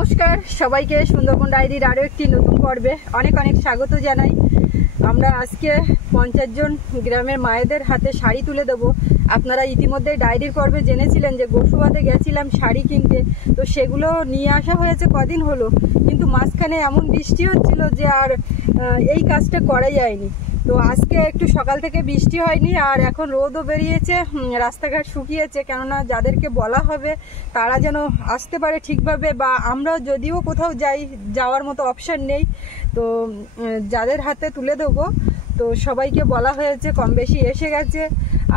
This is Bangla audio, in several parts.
নমস্কার সবাইকে সুন্দরবন ডায়েরির আরও একটি নতুন পর্বে অনেক অনেক স্বাগত জানাই। আমরা আজকে 50 জন গ্রামের মায়েদের হাতে শাড়ি তুলে দেবো। আপনারা ইতিমধ্যে ডায়েরির পর্বে জেনেছিলেন যে গোসুয়াতে গেছিলাম শাড়ি কিনতে, তো সেগুলো নিয়ে আসা হয়েছে কদিন হলো, কিন্তু মাঝখানে এমন বৃষ্টি হচ্ছিল যে আর এই কাজটা করা যায়নি। তো আজকে একটু সকাল থেকে বৃষ্টি হয়নি, আর এখন রোদও বেরিয়েছে, রাস্তাঘাট শুকিয়েছে, কেননা যাদেরকে বলা হবে তারা যেন আসতে পারে ঠিকভাবে, বা আমরা যদিও কোথাও যাওয়ার মতো অপশান নেই, তো যাদের হাতে তুলে দেবো তো সবাইকে বলা হয়েছে, কম বেশি এসে গেছে।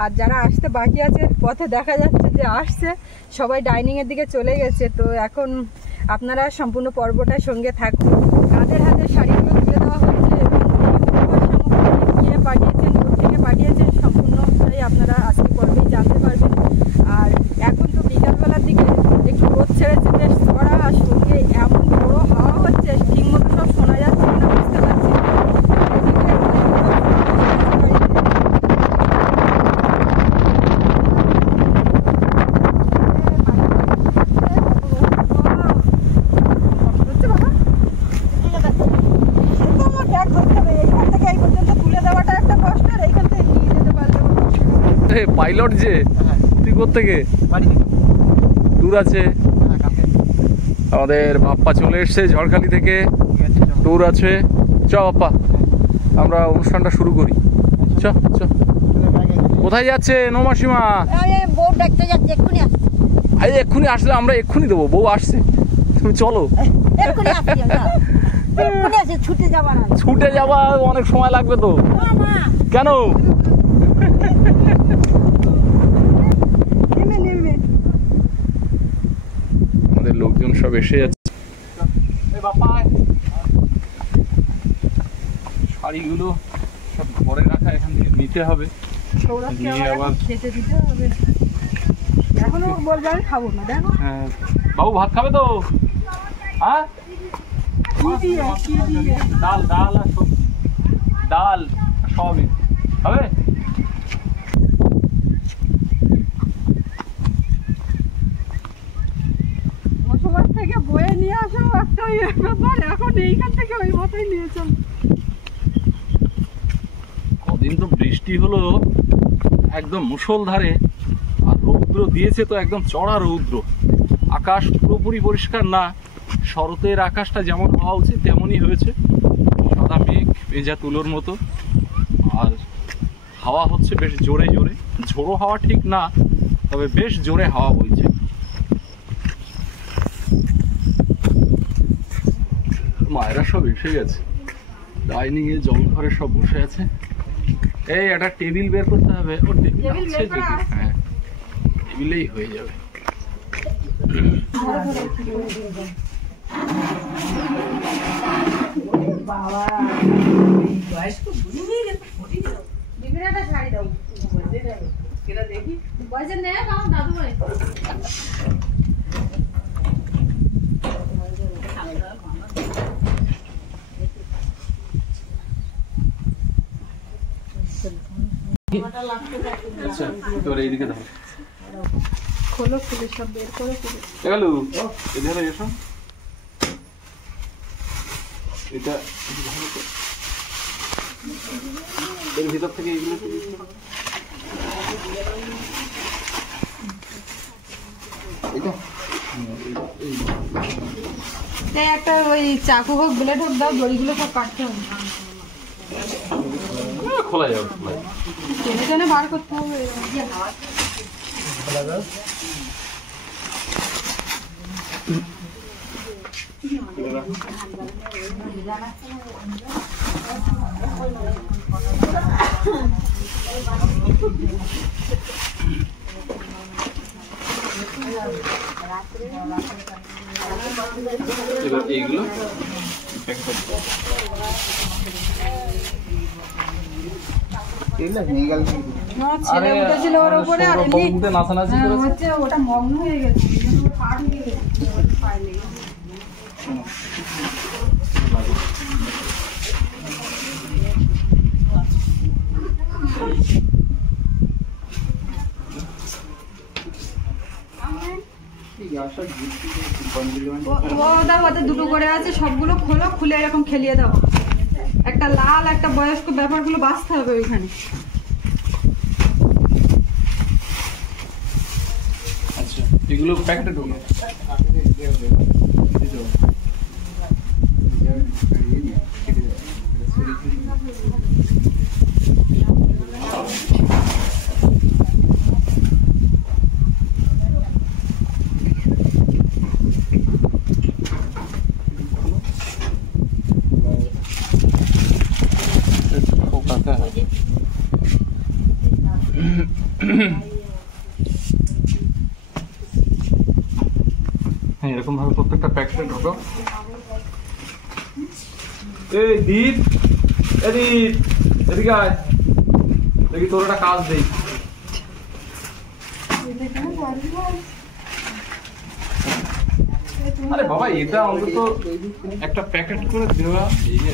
আর যারা আসতে বাকি আছে পথে দেখা যাচ্ছে যে আসছে, সবাই ডাইনিংয়ের দিকে চলে গেছে। তো এখন আপনারা সম্পূর্ণ পর্বটার সঙ্গে থাকুন। কাদের হাতে শাড়িগুলো তুলে দেওয়া হচ্ছে এবং গিয়ে পাঠিয়েছেন, থেকে পাঠিয়েছেন, সম্পূর্ণটাই আপনারা আজকে পর্বেই জানতে পারবেন। আর এখন তো বিকালবেলার দিকে একটু রোদ ছেড়েছে, বেশ ছড়া, আর সঙ্গে এমন বড় হাওয়া হচ্ছে, ঠিক মতো সব শোনা যাচ্ছে না, বুঝতে পারছি। পাইলট যে তুই কোত্থেকে? দূর আছে আমাদের বাপ্পা চলে এসছে ঝড়খালি থেকে, ট্যুর আছে। চ বাপ্পা, আমরা অনুষ্ঠানটা শুরু করি। চ চ। কোথায় যাচ্ছে নৌমাসিমা? এক্ষুনি আসলে আমরা এক্ষুনি দেবো, বউ আসছে, তুমি চলো। ছুটে যাবা অনেক সময় লাগবে তো। কেন? আমাদের লোকজন সব এসে যাচ্ছে। শাড়িগুলো সব ঘরে রাখা, এখান থেকে নিতে হবে, নিয়ে আবার খেতে দিতে হবে। এখনো বলবে আমি খাবো না, দেখো। হ্যাঁ বাবু ভাত খাবে তো? হ্যাঁ, ডাল ডাল আর সবজি, ডাল সবই হবে। বসবাস থেকে বয়ে নিয়ে আসা একটা ব্যাপার, এখন এইখান থেকে ওই মতোই নিয়ে চল। কদিন তো বৃষ্টি হলো একদম মুষলধারে, আর রৌদ্র দিয়েছে তো একদম চড়া রৌদ্র। আকাশ পুরোপুরি পরিষ্কার না, শরতের আকাশটা যেমন হওয়া উচিত তেমনই হয়েছে, সাদা মেঘ, ভেজা তুলোর মতো। আর হাওয়া হচ্ছে বেশ জোরে জোরে, ঝোড়ো হাওয়া ঠিক না, তবে বেশ জোরে হাওয়া বইছে। মায়েরা সব এসে গেছে, ডাইনিং এ জল ঘরে সব বসে আছে। এই একটা টেবিল বের করতে হবে। ওর টেবিল আছে যদি, হ্যাঁ টেবিলেই হয়ে যাবে। আচ্ছা তোর এইদিকে ধরো, খোলো, খুলে সব বের করে খুলে গেল। এধারে এসো, এটা এর ভিতর থেকে এইগুলো একটা ওই চাকু হোক, ব্লেড হোক দাও, দড়িগুলো সব কাটতে হবে, খোলা যাবে, টেনে টেনে বার করতে হবে। এইগুলো ছেলে উঠেছিল ওর উপরে, আর হচ্ছে ওটা মগ্ন হয়ে গেছে, পা ঢুকে গেছে পায়ে লেগে। ও দাও, ওতে দুটো করে আছে, সবগুলো খোলো, খুলে এরকম খেলিয়ে দাও। একটা লাল একটা বয়স্ক, ব্যাপারগুলো বাঁচতে হবে ওইখানে। আচ্ছা, এগুলো প্যাকেটে ঢোকে। এরকম ভাবে প্রত্যেকটা প্যাকেটে ঢোকো। এই দীপ, এদিকে আয়, দেখি তোর একটা কাজ দেই। আরে বাবা, এটা অন্তত একটা প্যাকেট করে দেওয়া। এই যে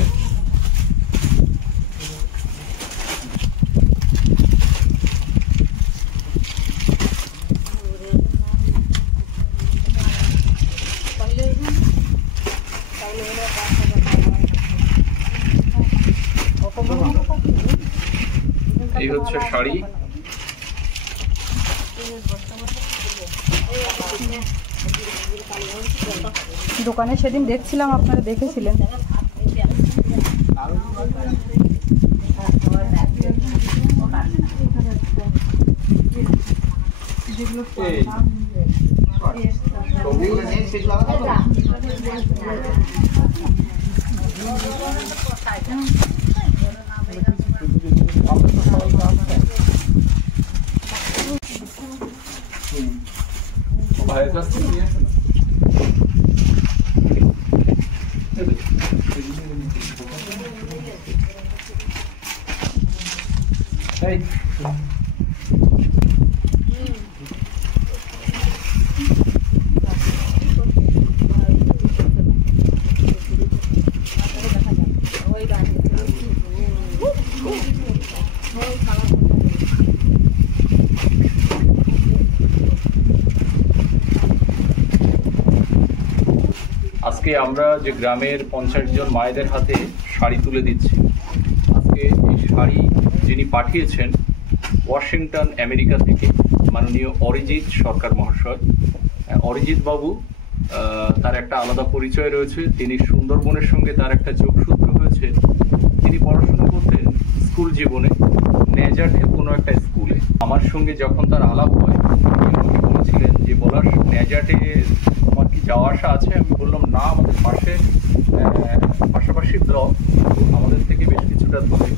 এই হচ্ছে শাড়ি। দোকানে সেদিন দেখছিলাম, আপনারা দেখেছিলেন। ভাইয়ের কাছ থেকে নিয়ে আসেন। এই আজকে আমরা যে গ্রামের 50 জন মায়েদের হাতে শাড়ি তুলে দিচ্ছি। আজকে এই শাড়ি যিনি পাঠিয়েছেন ওয়াশিংটন আমেরিকা থেকে মাননীয় অরিজিৎ সরকার মহাশয়। অরিজিৎ বাবু, তার একটা আলাদা পরিচয় রয়েছে। তিনি সুন্দরবনের সঙ্গে তার একটা যোগসূত্র হয়েছে। তিনি পড়াশোনা করতেন স্কুল জীবনে নেজাটের কোনো একটা স্কুলে। আমার সঙ্গে যখন তার আলাপ হয়, তিনি বলেছিলেন যে বলার নেজাটে তোমার কি যাওয়া আসা আছে? আমি বললাম না, আমাদের পাশাপাশি ব্লক, আমাদের থেকে বেশ কিছুটা দূরে।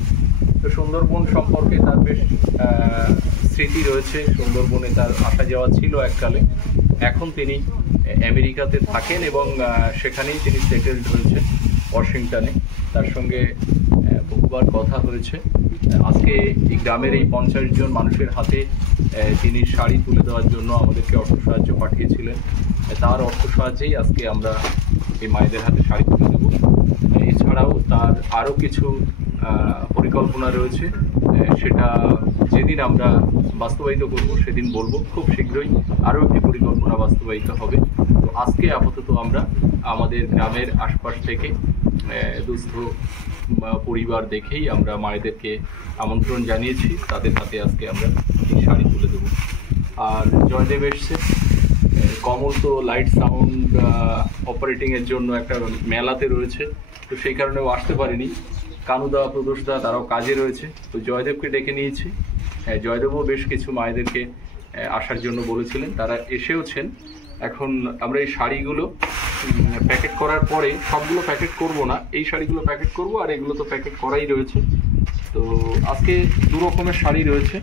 তো সুন্দরবন সম্পর্কে তার বেশ স্মৃতি রয়েছে। সুন্দরবনে তার আসা যাওয়া ছিল এককালে। এখন তিনি আমেরিকাতে থাকেন এবং সেখানেই তিনি সেটেলড হয়েছেন ওয়াশিংটনে। তার সঙ্গে বহুবার কথা হয়েছে। আজকে এই গ্রামের এই 50 জন মানুষের হাতে তিনি শাড়ি তুলে দেওয়ার জন্য আমাদেরকে অর্থ সাহায্য পাঠিয়েছিলেন। তার অর্থ সাহায্যেই আজকে আমরা এই মায়েদের হাতে শাড়ি তুলে দেবো। এছাড়াও তার আরও কিছু পরিকল্পনা রয়েছে, সেটা যেদিন আমরা বাস্তবায়িত করব সেদিন বলবো। খুব শীঘ্রই আরও একটি পরিকল্পনা বাস্তবায়িত হবে। তো আজকে আপাতত আমরা আমাদের গ্রামের আশপাশ থেকে দুস্থ পরিবার দেখেই আমরা মায়েদেরকে আমন্ত্রণ জানিয়েছি। তাদের হাতে আজকে আমরা এই শাড়ি তুলে দেবো। আর জয়দেব এসছে, কমল তো লাইট সাউন্ড অপারেটিংয়ের জন্য একটা মেলাতে রয়েছে, তো সেই কারণেও আসতে পারেনি। কানুদা, প্রদোষদা তারাও কাজে রয়েছে, তো জয়দেবকে ডেকে নিয়েছি। জয়দেবও বেশ কিছু মায়েদেরকে আসার জন্য বলেছিলেন, তারা এসেওছেন। এখন আমরা এই শাড়িগুলো প্যাকেট করার পরে, সবগুলো প্যাকেট করব না, এই শাড়িগুলো প্যাকেট করব, আর এগুলো তো প্যাকেট করাই রয়েছে। তো আজকে দু রকমের শাড়ি রয়েছে।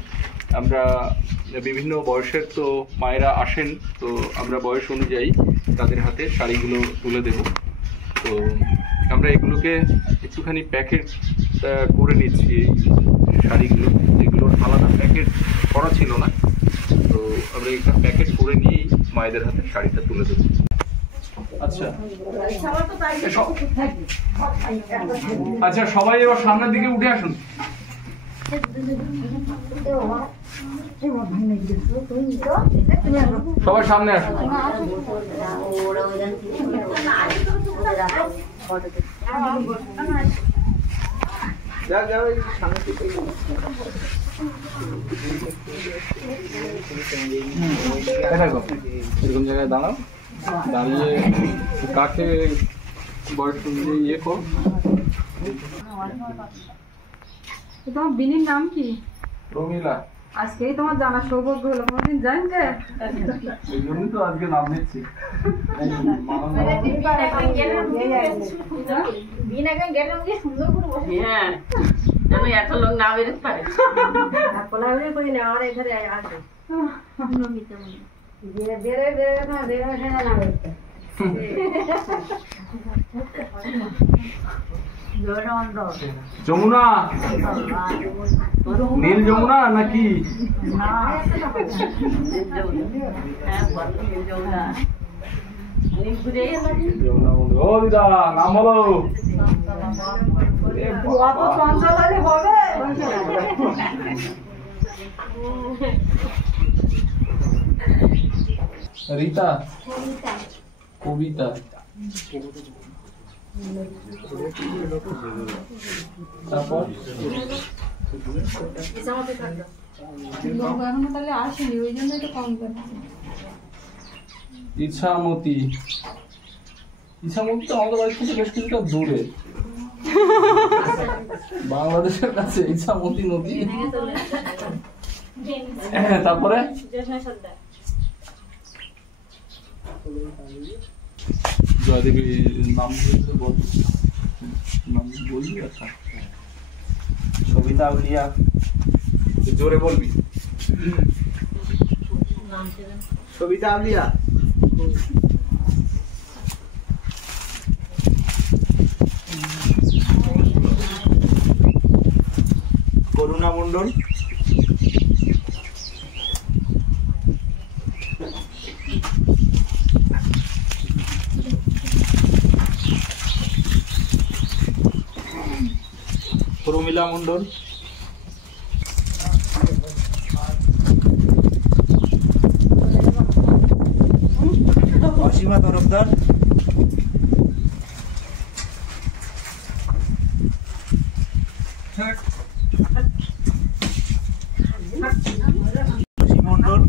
আমরা বিভিন্ন বয়সের তো মায়েরা আসেন, তো আমরা বয়স অনুযায়ী তাদের হাতে শাড়িগুলো তুলে দেব। তো আমরা এগুলোকে একটুখানি প্যাকেট করে নিচ্ছি, এই শাড়িগুলো, যেগুলোর আলাদা প্যাকেট করা ছিল না। তো আমরা একটা প্যাকেট করে নিয়েই মায়েদের হাতে শাড়িটা তুলে দেবো। আচ্ছা আচ্ছা, সবাই এবার সামনের দিকে উঠে আসুন। সবাই সামনে আসো। এরকম জায়গায় দাঁড়াও, দাঁড়িয়ে কাকে বয়স অনুযায়ী ইয়ে করো। তোমার বিনির নাম কি? রমিলা। আজকেই তোমার জানা সৌভাগ্য হলো, কোনদিন জানতে? এই জন্যই তো আজকে নাম নিচ্ছি। এত লোক না বেরোতে পারে। আমার এখানে আছে যমুনা, নীল যমুনা নাকি? ও দিদা নাম বলো। রীতা, কবিতা, তারপর এখনো তাহলে আসেনি, ওই জন্য একটু কম করছে। ইছামতি। ইছামতি তো আমাদের বাড়ি থেকে বেশ কিছুটা দূরে, বাংলাদেশের কাছে ইছামতি নদী। তারপরে জয়দেবী নাম বলবি? আচ্ছা, সবিতা আউলিয়া। জোরে বলবি। সবিতা আউলিয়া। করুণা মণ্ডল। প্রমিলা মণ্ডল। অসীমা তরফদার। মণ্ডল।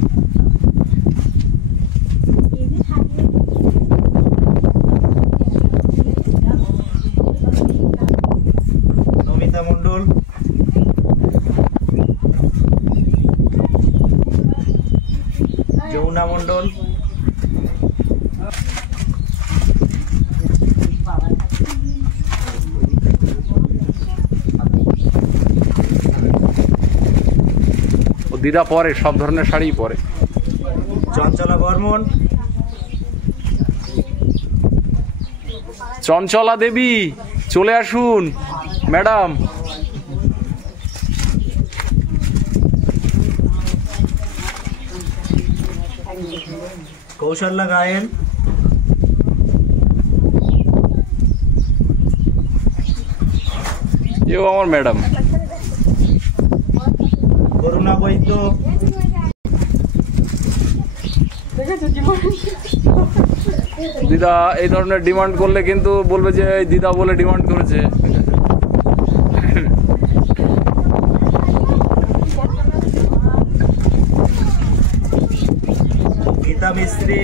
নমিতা মণ্ডল। যমুনা মণ্ডল। দিদা পরে সব ধরনের শাড়ি পরে। চঞ্চলা বর্মন। চঞ্চলা দেবী, চলে আসুন ম্যাডাম। কৌশল্যা গায়েন। এও আমার ম্যাডাম। করুণা বৈদ্য। দিদা এই ধরনের ডিমান্ড করলে কিন্তু বলবে যে দিদা বলে ডিমান্ড করেছে। গীতা মিস্ত্রি।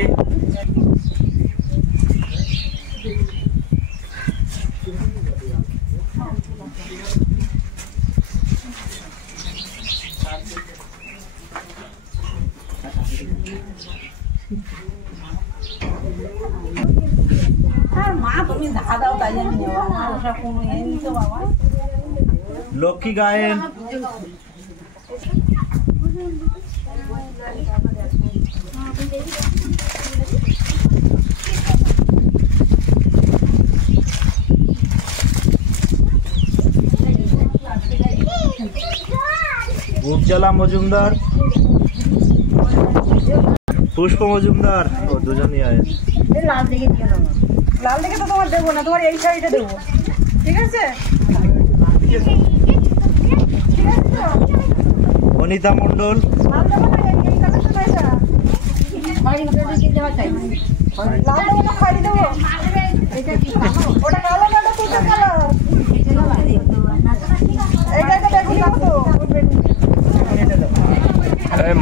লক্ষ্মী গায়েন। উপজেলা মজুমদার। পুষ্প মজুমদার। ও দুজনই আয়। লাল দিকে দিয়ে দেবো, লাল দিকে তো তোমার দেবো না, তোমার এই শাড়িটা দেবো, ঠিক আছে? ঠিক আছে তো? অনিতা মণ্ডল,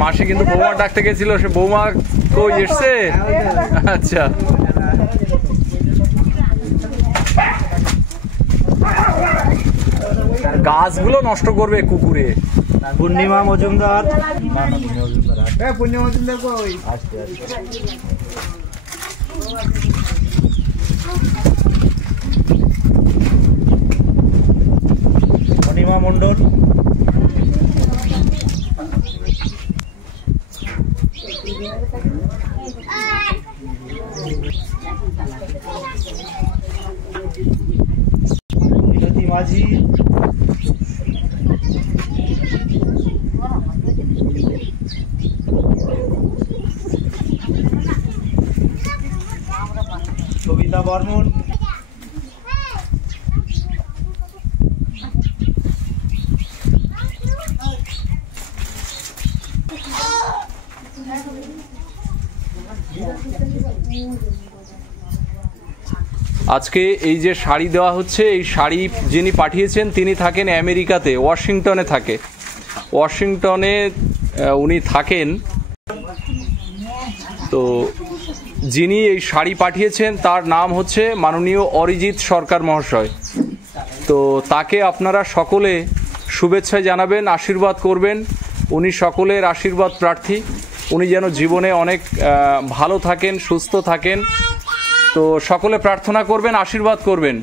মাসি কিন্তু বৌমা ডাকতে গেছিল, সে বৌমা কই এসছে? আচ্ছা, গাছগুলো নষ্ট করবে কুকুরে। পূর্ণিমা মজুমদার, পূর্ণিমা মজুমদার কই? পূর্ণিমা মণ্ডল, মিনতি মাঝি, সবিতা বর্মন, আজকে এই যে শাড়ি দেওয়া হচ্ছে, এই শাড়ি যিনি পাঠিয়েছেন তিনি থাকেন আমেরিকাতে, ওয়াশিংটনে থাকে। ওয়াশিংটনে উনি থাকেন। তো যিনি এই শাড়ি পাঠিয়েছেন তার নাম হচ্ছে মাননীয় অরিজিৎ সরকার মহাশয়। তো তাকে আপনারা সকলে শুভেচ্ছা জানাবেন, আশীর্বাদ করবেন। উনি সকলের আশীর্বাদ প্রার্থী। উনি যেন জীবনে অনেক ভালো থাকেন, সুস্থ থাকেন। তো সকলে প্রার্থনা করবেন, আশীর্বাদ করবেন,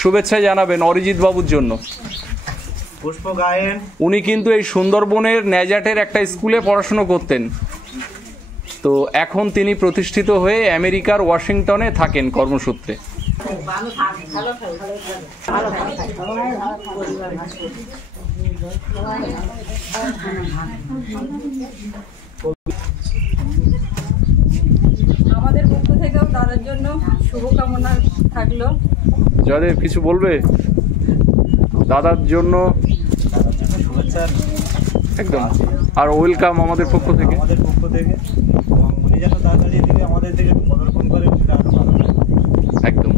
শুভেচ্ছা জানাবেন অরিজিৎ বাবুর জন্য। পুষ্প গায়েন, উনি কিন্তু এই সুন্দরবনের ন্যাজাটের একটা স্কুলে পড়াশুনো করতেন। তো এখন তিনি প্রতিষ্ঠিত হয়ে আমেরিকার ওয়াশিংটনে থাকেন কর্মসূত্রে। আমাদের পক্ষ থেকেও তার জন্য শুভকামনা থাকলো। জয়দেব কিছু বলবে দাদার জন্য? শুভেচ্ছা একদম, আর ওয়েলকাম আমাদের পক্ষ থেকে। উনি যেন তাড়াতাড়ি দিকে আমাদের থেকে পদার্পণ করে, সেটা আরো ভালো। একদম,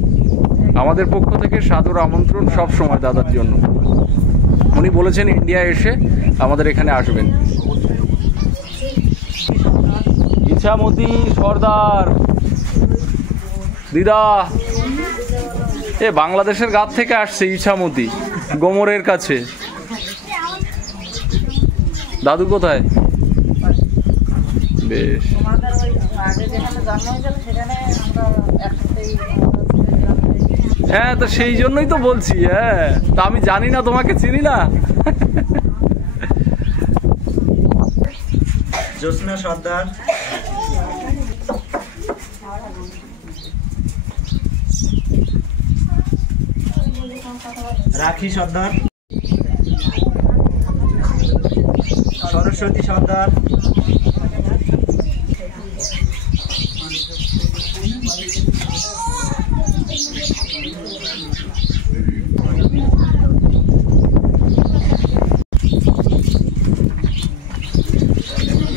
আমাদের পক্ষ থেকে সাদর আমন্ত্রণ সব সময় দাদার জন্য। উনি বলেছেন ইন্ডিয়া এসে আমাদের এখানে আসবেন। ইছামতি সর্দার দিদা, এ বাংলাদেশের গাত থেকে আসছে ইছামতি, গোমরের কাছে। দাদু কোথায়? বেশ, হ্যাঁ, তো সেই জন্যই তো বলছি। হ্যাঁ, তা আমি জানি না, তোমাকে চিনি না। জ্যোৎস্না সর্দার, রাখি সর্দার, সরস্বতী সর্দার,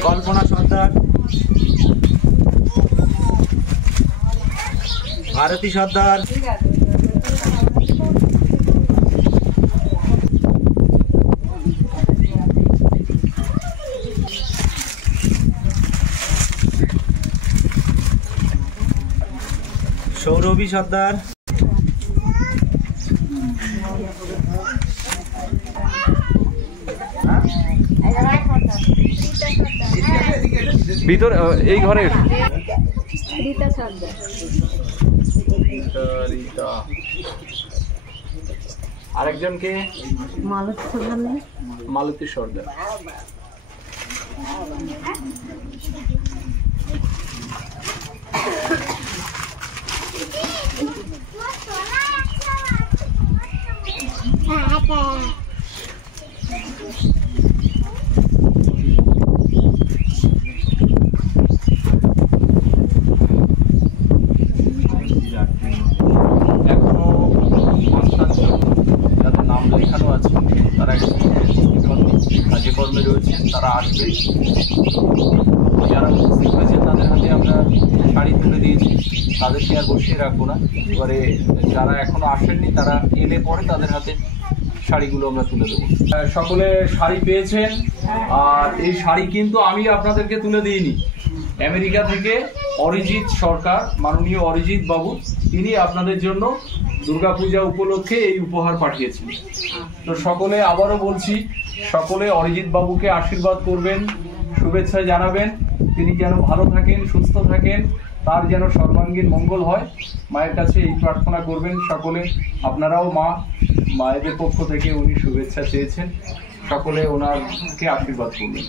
কল্পনা সর্দার, ভারতী সর্দার, সৌরভী সর্দার, ভিতরে এই ঘরে আরেকজনকে মালতী সর্দার। এখনো যাদের নাম লেখানো আছে তারা আসবে। যারা উপস্থিত হয়েছে তাদের হাতে আমরা শাড়ি তুলে দিয়েছি, তাদেরকে আর বসিয়ে রাখবো না। এবারে যারা এখনো আসেননি তারা এলে পরে তাদের হাতে শাড়িগুলো আমরা তুলে দেবো। সকলে শাড়ি পেয়েছেন, আর এই শাড়ি কিন্তু আমি আপনাদেরকে তুলে দিইনি। আমেরিকা থেকে অরিজিৎ সরকার, মাননীয় অরিজিৎ বাবু, তিনি আপনাদের জন্য দুর্গাপূজা উপলক্ষে এই উপহার পাঠিয়েছেন। তো সকলে, আবারও বলছি, সকলে অরিজিৎ বাবুকে আশীর্বাদ করবেন, শুভেচ্ছা জানাবেন। তিনি যেন ভালো থাকেন, সুস্থ থাকেন, তার যেন সর্বাঙ্গীন মঙ্গল হয়, মায়ের কাছে এই প্রার্থনা করবেন সকলে। আপনারাও মায়েদের পক্ষ থেকে উনি শুভেচ্ছা চেয়েছেন, সকলে ওনাকে আশীর্বাদ করবেন।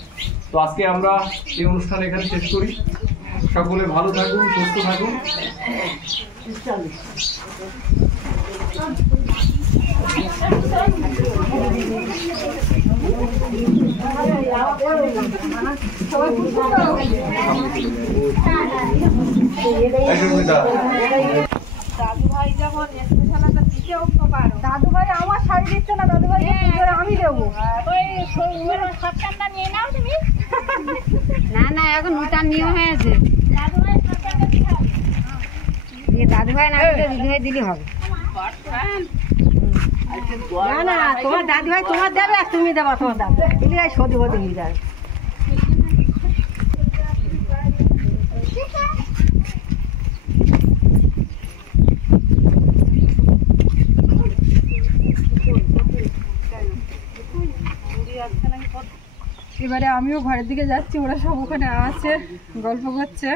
তো আজকে আমরা এই অনুষ্ঠান এখানে শেষ করি। সকলে ভালো থাকুন, সুস্থ থাকুন। দাদুভাই যখন স্পেশালটা দিতেও তো পারো। দাদুভাই আমার শাড়ি দিচ্ছে না, দাদুভাই আমি দেবো। নিয়ে নাও তুমি। না এখন নতুন নিয়ম হয়েছে। দাদুভাই না দিদিভাই দিলে হবে না। তোমার দাদুভাই তোমার দেবে আর তুমি দেবা তোমার দাদু দিলে সদি বদি নিয়ে যাবে। এবারে আমিও ঘরের দিকে যাচ্ছি, ওরা সব ওখানে আছে, গল্প করছে।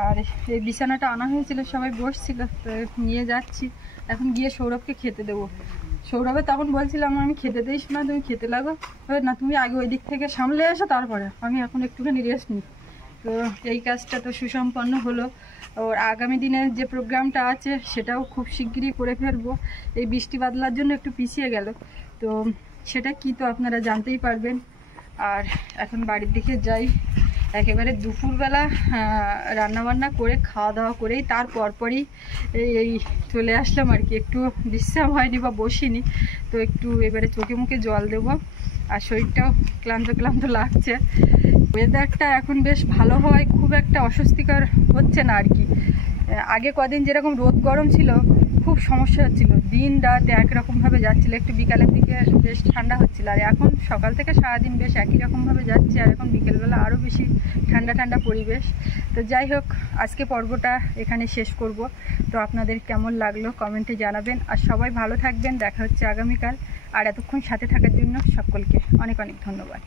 আর এই বিছানাটা আনা হয়েছিল, সবাই বসছিল, তো নিয়ে যাচ্ছি। এখন গিয়ে সৌরভকে খেতে দেবো। সৌরভে তখন বলছিলাম আমি খেতে দিস না, তুমি খেতে লাগো। না, তুমি আগে ওই দিক থেকে সামলে এসো, তারপরে আমি এখন একটুখানি রেস্ট নিই। তো এই কাজটা তো সুসম্পন্ন হলো। ওর আগামী দিনের যে প্রোগ্রামটা আছে সেটাও খুব শিগগিরই করে ফেলবো। এই বৃষ্টি বাদলার জন্য একটু পিছিয়ে গেল, তো সেটা কি তো আপনারা জানতেই পারবেন। আর এখন বাড়ির দিকে যাই। একেবারে দুপুরবেলা রান্নাবান্না করে খাওয়া দাওয়া করেই তার পরপরই এই চলে আসলাম আর কি। একটু বিশ্রাম হয়নি বা বসিনি, তো একটু এবারে চোখে মুখে জল দেবো। আর শরীরটাও ক্লান্ত ক্লান্ত লাগছে। ওয়েদারটা এখন বেশ ভালো হওয়ায় খুব একটা অস্বস্তিকর হচ্ছে না আর কি। আগে কদিন যেরকম রোদ গরম ছিল, খুব সমস্যা হচ্ছিল, দিন রাত একরকমভাবে যাচ্ছিলো, একটু বিকালের দিকে বেশ ঠান্ডা হচ্ছিল। আর এখন সকাল থেকে সারাদিন বেশ একই রকমভাবে যাচ্ছে, আর এখন বিকেলবেলা আরও বেশি ঠান্ডা ঠান্ডা পরিবেশ। তো যাই হোক, আজকে পর্বটা এখানে শেষ করব। তো আপনাদের কেমন লাগলো কমেন্টে জানাবেন। আর সবাই ভালো থাকবেন, দেখা হচ্ছে আগামীকাল। আর এতক্ষণ সাথে থাকার জন্য সকলকে অনেক অনেক ধন্যবাদ।